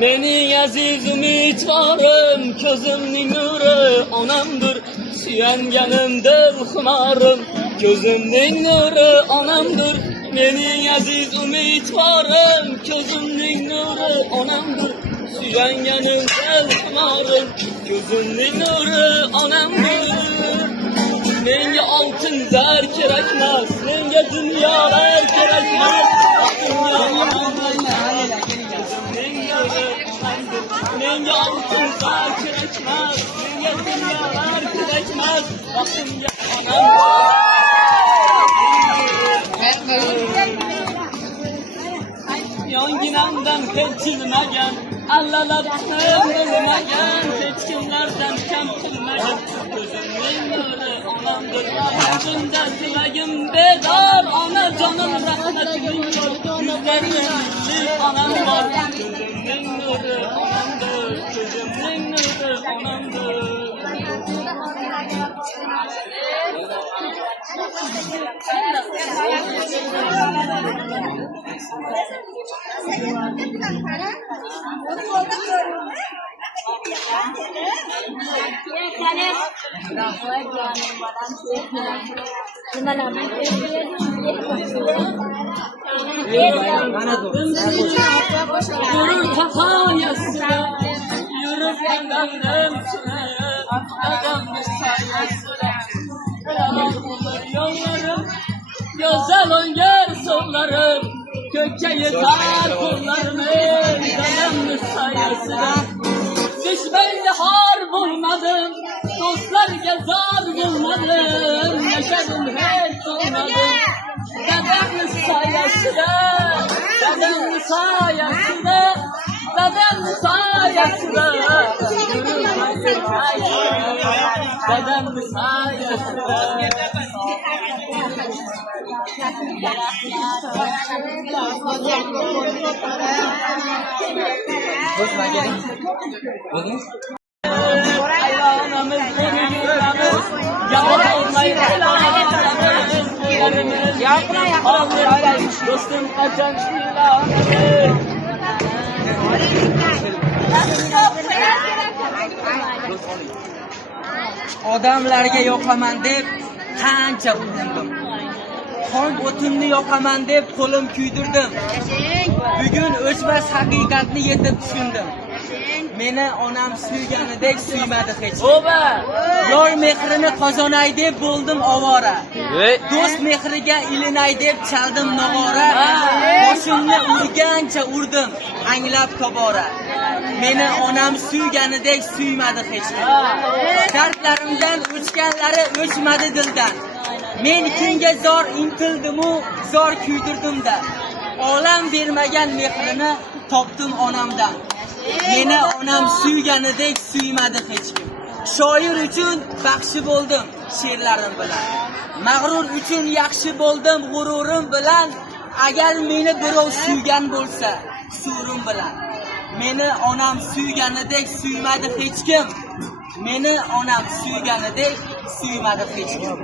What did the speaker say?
Mening aziz umidvorim, ko'zimning nuri onamdir. Suyanganimdir xumorim, ko'zimning nuri onamdir. Mening aziz umidvorim, ko'zimning nuri onamdir. Suyanganimdir xumorim, ko'zimning nuri onamdir. Menga oltin zar kerakmas, menga dunyolar kerakmas. Menga oltin zar kerakmas, menga dunyolar kerakmas. Vaqtimga onam yonginamdan hech jilmagan, allalabni bilmagan, hech kimlardan kam qilmagan. Ko'zimning nuri onamdir, bunda tilagim bedor, onajonim rahmating yuzlaringizli onam bor. Ko'zimning nuri onamdir, ko'zimning nuri onamdir. Yürür kafayasına, yürür yandanım sıraya, adamın sayesine. Yalan olur yollarım, güzel oynar sonlarım, kökçe yeter kollarımın, adamın sayesine. Düşmende har bulmadım, dostlarga zor bulmadım, yaşadım hiç olmadım. Dadamın sayesinde, dadamın sayesinde, dadamın sayesinde. Dadamın sayesinde. Ayağımız gönlümüz, yapmayı dostum kaçan şiirler. Odamlarga yoqaman deb qancha urindim. Qon o'tinni yoqaman deb qo'lim kuydirdim. Bugun o'chmas haqiqatni yetib tushundim. Meni onam suyganidek suymadi hech kim. Yor mehrini qozonay deb bo'ldim ovora. Do'st mehriga ilinay deb chaldim nog'ora. Boshimni urgancha urdim, anglab tobora. Meni onam suyganidek suymadi hech kim. Dardlarimdan o'chganlari o'chmadi dildan. Men kimga zor intildim-u, zor kuydirdim-da. Olam bermagan mehrini topdim onamdan. Meni onam suyganidek suymadi hech kim. Shoir uchun baxshi bo'ldim she'rlarim bilan. Mag'rur uchun yaxshi bo'ldim g'ururim bilan. Agar meni birov suygan bo'lsa, surim bilan. Meni onam suyganidek suymadi hech kim. Meni onam suyganidek suymadi hech kim.